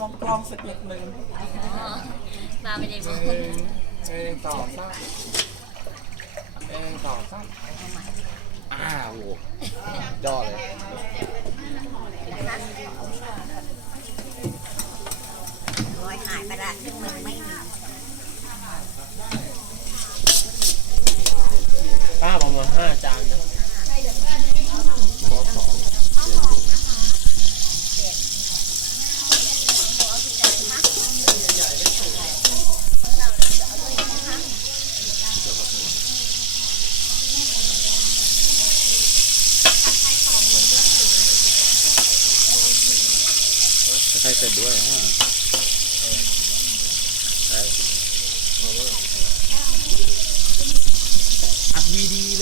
มองกลองสักเล็กหนึ่งมาไม่ได้บอกเองต่อซ้ำเองต่อซ้ำอ้าวโหยอดเลยล้ป้าประมาณห้าจานนะหมอสองจะใครเสร็จด้วยฮะ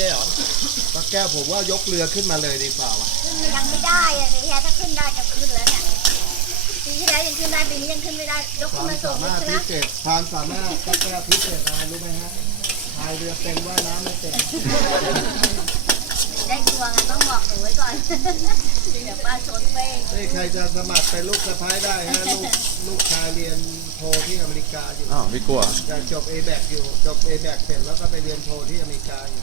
้เลยเหาแก้ผมว่ายกเรือขึ้นมาเลยดีกว่าขึยังไม่ได้อะเนี่ยถ้าขึ้นได้จะขึ้นแล้วเนี่ยปีที่แล้วยังขึ้นได้ปีนี้ยังขึ้นไม่ได้ยกขึ้นมาสองพิเศษควานสามารถแก้พิเศษอะไรรู้ไหมฮะ ทายเรือเต็มว่าน้ำไม่เต็ม ได้ตัวงั้นต้องบอกหนูไว้ก่อนเดี๋ยวป้าชนเป้งใครจะสมัครเป็นลูกสะพ้ายได้ฮะลูกลูกชายเรียนโทที่อเมริกาอยู่อ้าวไม่กลัวจะจบเอแบกอยู่จบเอแบกเสร็จแล้วก็ไปเรียนโทที่อเมริกาอยู่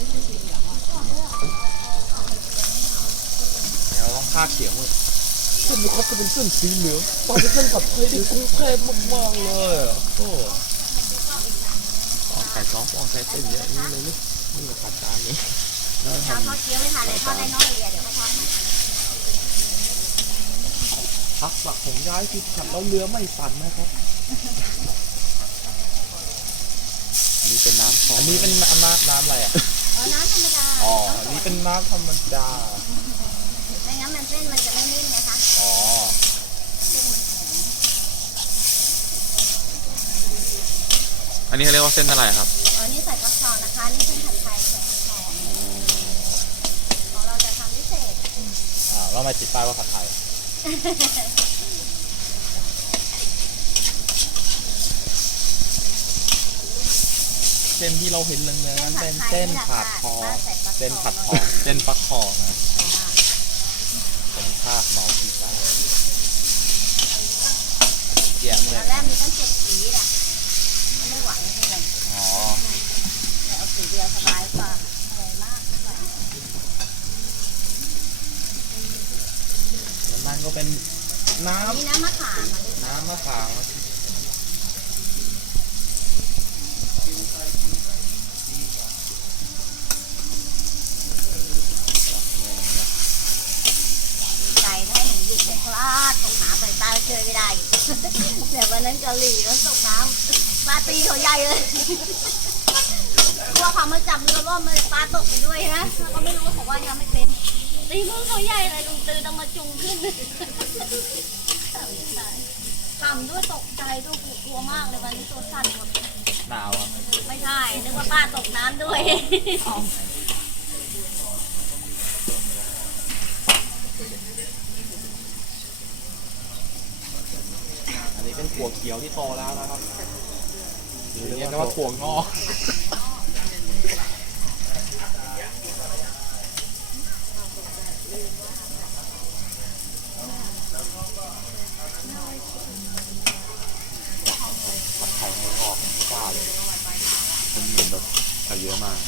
าเสียงเลยเส้นคอจะเป็นเส้นสีเหลืองตอนที่เส้นผัดไทยทด่กรุงเทพมากๆเลยโอ้ใส่สองฟองใส่เส้นเยอะนี่เลยนี่นี่แผัดตามนี้ชอวเขาเคี้ยวไม่ทานเลยทอดได้น้อยเลยเดี๋ยวเขาทอพักปักขงย้ายที่ขัดแล้วเรือไม่สันนะครับ อันนี้เป็นน้ำอันนี้เป็นน้ำน้ำอะไรอ่ะอ๋อ น้ำธรรมดา อ๋อนี่เป็นน้ำธรรมดาอันนี้เรียกว่าเส้นอะไรครับอันนี้ใส่กระชอนนะคะนี่เป็นผัดไทยใส่กระชอนเราจะทำพิเศษ อ่าเราไม่ติดป้ายว่าผัดไทยเส้นที่เราเห็นเลยนะเส้นเส้นผัดคอเส้นผัดคอเส้นปลาคอนะาคเเลยตอนแมีต้งเจ็ดสีอะไม่ไหวไม่ไหวอ๋อเอาสีเดียวสบายกว่าเหนยมากไม่ก็เป็นน้ำมะขาม น้ำมะขามทีเลยไม่ได้แต่วันนั้นกะหลี่แล้วตกน้ำปลาตีเขาใหญ่เลย กลัวเขามาจับมือร่มมปลาตกไปด้วยนะ ก็ไม่รู้เขาว่ายังไม่เป็นตีมือเขาใหญ่เลยลุงตือต้องมาจุงขึ้นทำด้วยตกใจด้วยกลัวมากเลยวันนี้ตัวสั่นหมดหนาวไม่ใช่ นึกว่าปลาตกน้ำด้วยันนี้เป็นถั่วเขียวที่โตแล้วนะครับ หรือเรียกว่าถั่วงอกผัดไข่ไม่ออกก้าเลยมันเหมือนเยอะมาก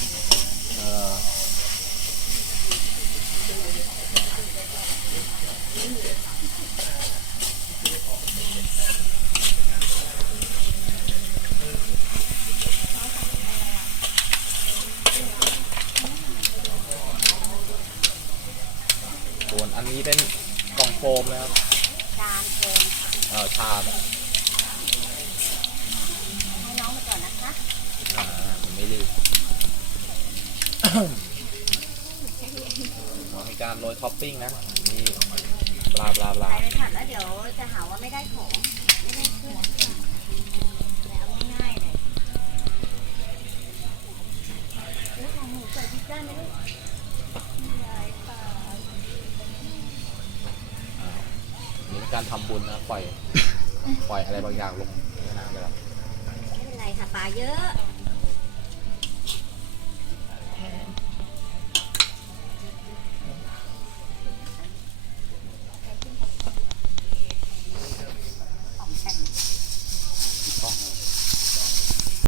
มแล้วชามเอให้น้องมาก่อนะคะอ่าผมไม่ลืม มีการโรยท็อปปิ้งนะ มีปลาปลาปลาไปเลยแล้วเดี๋ยวจะหาว่าไม่ได้ของไม่ได้เครื่องง่ายเลยหมูใส่พิซซ่าไหมลูกการทําบุญนะ ปล่อย ปล่อยอะไรบางอย่างลงในน้ำไปแล้วไม่เป็นไรค่ะ ปลาเยอะ